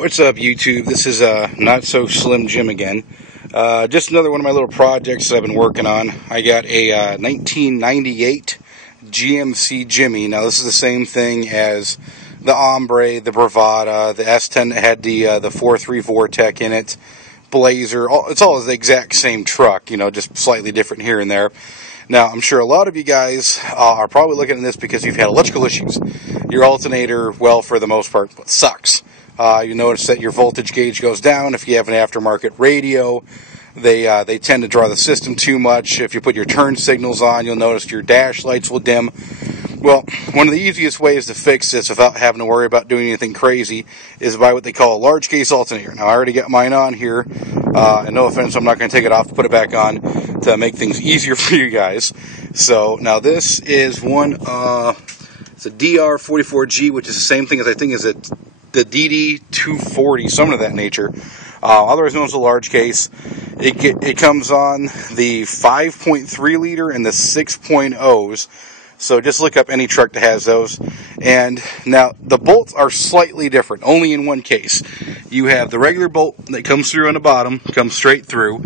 What's up, YouTube? This is Not So Slim Jim again. Just another one of my little projects that I've been working on. I got a 1998 GMC Jimmy. Now this is the same thing as the Ombre, the Bravada, the S10 that had the 4.3 vortec in it, Blazer. It's all the exact same truck, you know, just slightly different here and there. Now, I'm sure a lot of you guys are probably looking at this because you've had electrical issues. Your alternator, well, for the most part, sucks. You notice that your voltage gauge goes down. If you have an aftermarket radio, they tend to draw the system too much. If you put your turn signals on, you'll notice your dash lights will dim. Well, one of the easiest ways to fix this without having to worry about doing anything crazy is by what they call a large case alternator. Now, I already got mine on here, and no offense, I'm not going to take it off to put it back on to make things easier for you guys. So, now this is one, it's a DR44G, which is the same thing as I think is the DD240, something of that nature, otherwise known as a large case. It comes on the 5.3 liter and the 6.0s. So just look up any truck that has those. And now the bolts are slightly different, only in one case. You have the regular bolt that comes through on the bottom, comes straight through.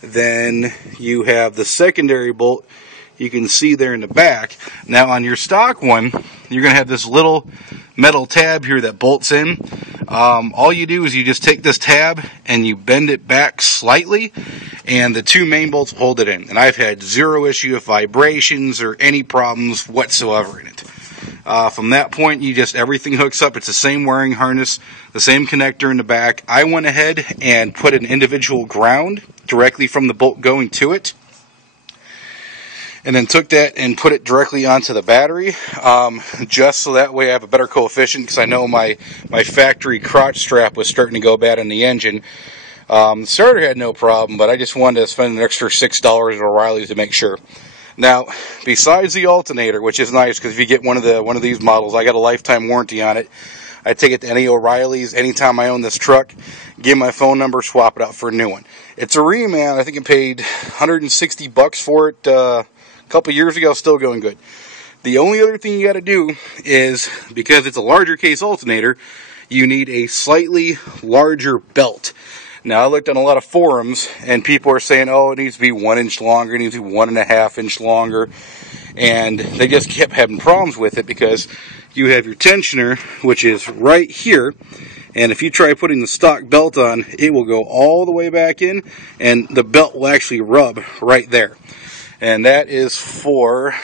Then you have the secondary bolt you can see there in the back. Now on your stock one, you're going to have this little metal tab here that bolts in. All you do is you just take this tab and you bend it back slightly, and the two main bolts hold it in. And I've had zero issue with vibrations or any problems whatsoever in it. From that point, everything hooks up. It's the same wiring harness, the same connector in the back. I went ahead and put an individual ground directly from the bolt going to it, and then took that and put it directly onto the battery, just so that way I have a better coefficient, because I know my factory crotch strap was starting to go bad in the engine. The starter had no problem, but I just wanted to spend an extra $6 at O'Reilly's to make sure. Now, besides the alternator, which is nice, because if you get one of these models, I got a lifetime warranty on it. I take it to any O'Reilly's anytime I own this truck, give my phone number, swap it out for a new one. It's a reman. I think I paid $160 for it a couple years ago, still going good. The only other thing you got to do is, because it's a larger case alternator, you need a slightly larger belt. Now, I looked on a lot of forums, and people are saying, oh, it needs to be 1 inch longer, it needs to be 1.5 inch longer, and they just kept having problems with it because you have your tensioner, which is right here, and if you try putting the stock belt on, it will go all the way back in, and the belt will actually rub right there. And that is for,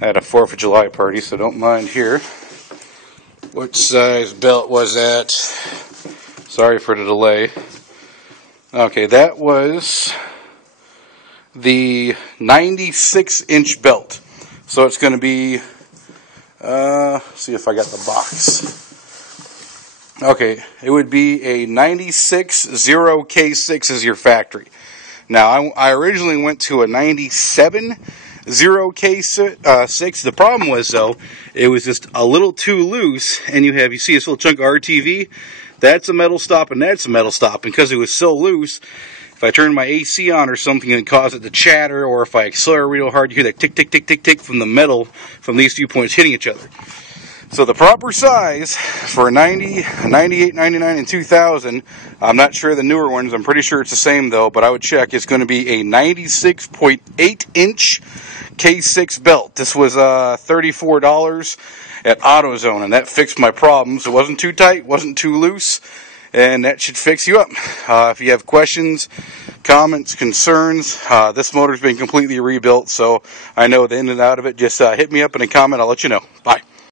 I had a 4th of July party, so don't mind here. What size belt was that? Sorry for the delay. Okay, that was the 96-inch belt. So it's going to be, see if I got the box. Okay, it would be a 96 0K6 as your factory. Now, I originally went to a 97 0K6. The problem was, though, it was just a little too loose, and you see this little chunk of RTV. That's a metal stop, and that's a metal stop. And because it was so loose, if I turn my AC on or something and cause it to chatter, or if I accelerate real hard, you hear that tick, tick, tick, tick, tick from the metal from these 2 points hitting each other. So the proper size for 90, 98, 99, and 2000, I'm not sure the newer ones, I'm pretty sure it's the same though, but I would check, it's going to be a 96.8 inch K6 belt. This was $34 at AutoZone, and that fixed my problems. It wasn't too tight, wasn't too loose, and that should fix you up. If you have questions, comments, concerns, this motor's been completely rebuilt, so I know the in and out of it. Just hit me up in a comment, I'll let you know. Bye.